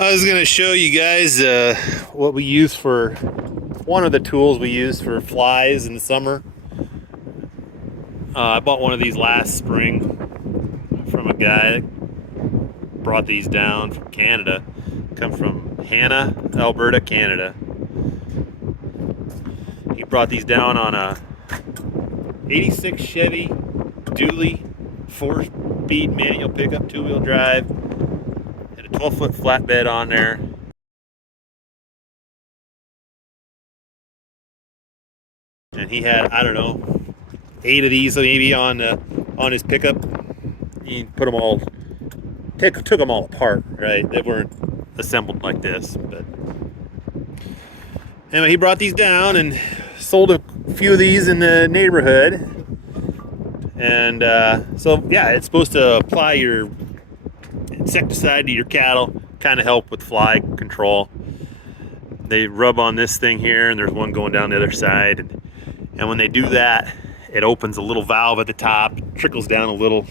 I was gonna show you guys what we use for one of the tools we use for flies in the summer. I bought one of these last spring from a guy that brought these down from Canada. Come from Hanna, Alberta, Canada. He brought these down on a 86 Chevy Dually 4-speed manual pickup, 2-wheel drive. Had a 12-foot flatbed on there. And he had, I don't know, 8 of these maybe on his pickup. He put them all, took them all apart, right? They weren't assembled like this, but anyway, he brought these down and sold a few of these in the neighborhood. And so yeah, it's supposed to apply your insecticide to your cattle, kind of help with fly control. They rub on this thing here, and there's one going down the other side, and when they do that, it opens a little valve at the top, trickles down a little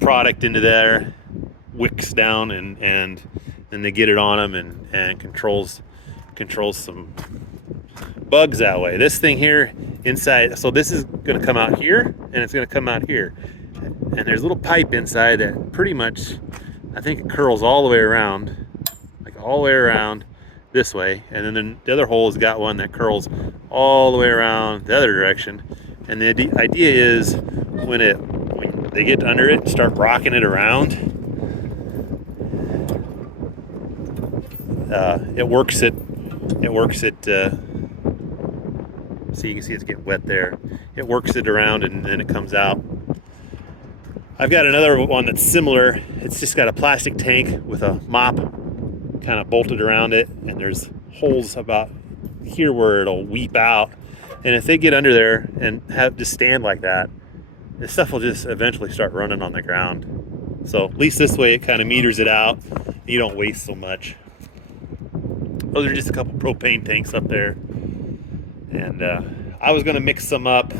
product into there, wicks down, and then they get it on them and controls some bugs that way. This thing here inside, so this is going to come out here, and it's going to come out here, and there's a little pipe inside that pretty much, I think it curls all the way around, like all the way around this way, and then the other hole's got one that curls all the way around the other direction. And the idea is when they get under it and start rocking it around, it works it. So you can see it's getting wet there. It works it around, and then it comes out. I've got another one that's similar. It's just got a plastic tank with a mop kind of bolted around it, and there's holes about here where it'll weep out. And if they get under there and have to stand like that, the stuff will just eventually start running on the ground. So at least this way it kind of meters it out. You don't waste so much. Those are just a couple propane tanks up there. And I was going to mix some up,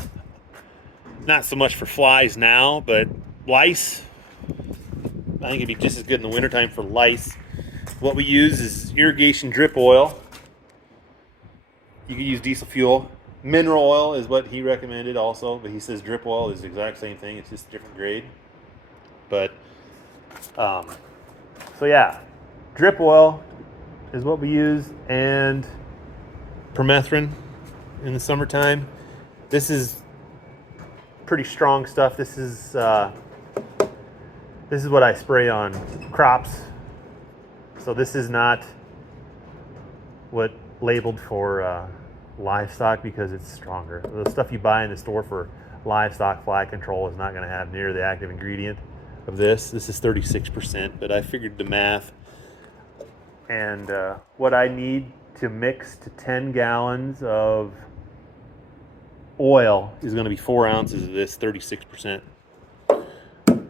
not so much for flies now, but lice. I think it'd be just as good in the wintertime for lice. What we use is irrigation drip oil. You can use diesel fuel. Mineral oil is what he recommended also, but he says drip oil is the exact same thing. It's just a different grade. But, so yeah, drip oil is what we use, and permethrin in the summertime. This is pretty strong stuff. This is what I spray on crops. So this is not what labeled for livestock, because it's stronger. The stuff you buy in the store for livestock fly control is not going to have near the active ingredient of this. This is 36%, but I figured the math. And what I need to mix to 10 gallons of oil is going to be 4 ounces of this 36%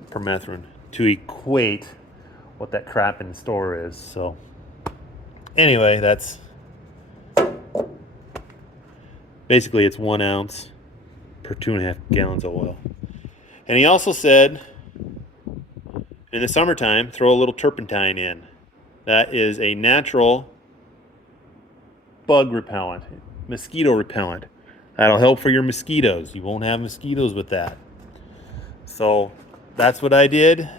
permethrin to equate what that crap in the store is. So anyway, that's basically, it's 1 ounce per 2.5 gallons of oil. And he also said in the summertime, throw a little turpentine in. That is a natural bug repellent, mosquito repellent. That'll help for your mosquitoes. You won't have mosquitoes with that. So that's what I did.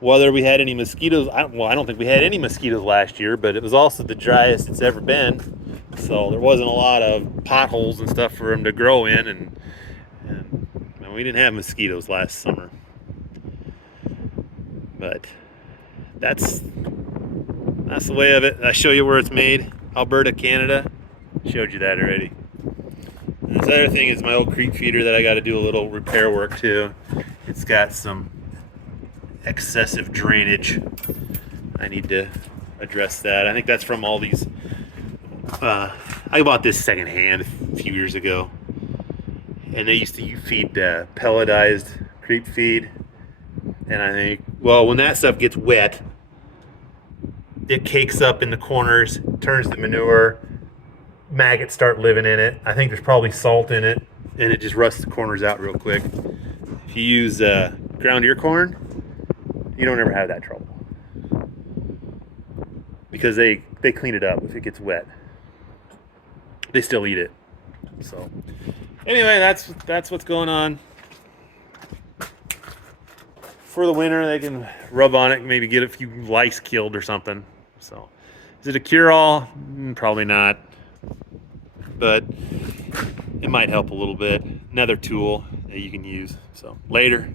Whether we had any mosquitoes, I don't think we had any mosquitoes last year, but it was also the driest it's ever been. So there wasn't a lot of potholes and stuff for them to grow in, and we didn't have mosquitoes last summer. But that's the way of it. I show you where it's made. Alberta, Canada. Showed you that already. And this other thing is my old creep feeder that I got to do a little repair work to. It's got some excessive drainage. I need to address that. I think that's from all these. I bought this secondhand a few years ago, and they used to feed pelletized creep feed. And I think, well, when that stuff gets wet, it cakes up in the corners, turns to manure. Maggots start living in it. I think there's probably salt in it, and it just rusts the corners out real quick. If you use ground ear corn, you don't ever have that trouble. because they clean it up if it gets wet. They still eat it. So anyway, that's what's going on. For the winter, they can rub on it, maybe get a few lice killed or something. So, is it a cure-all? Probably not, but it might help a little bit. Another tool that you can use. So, later.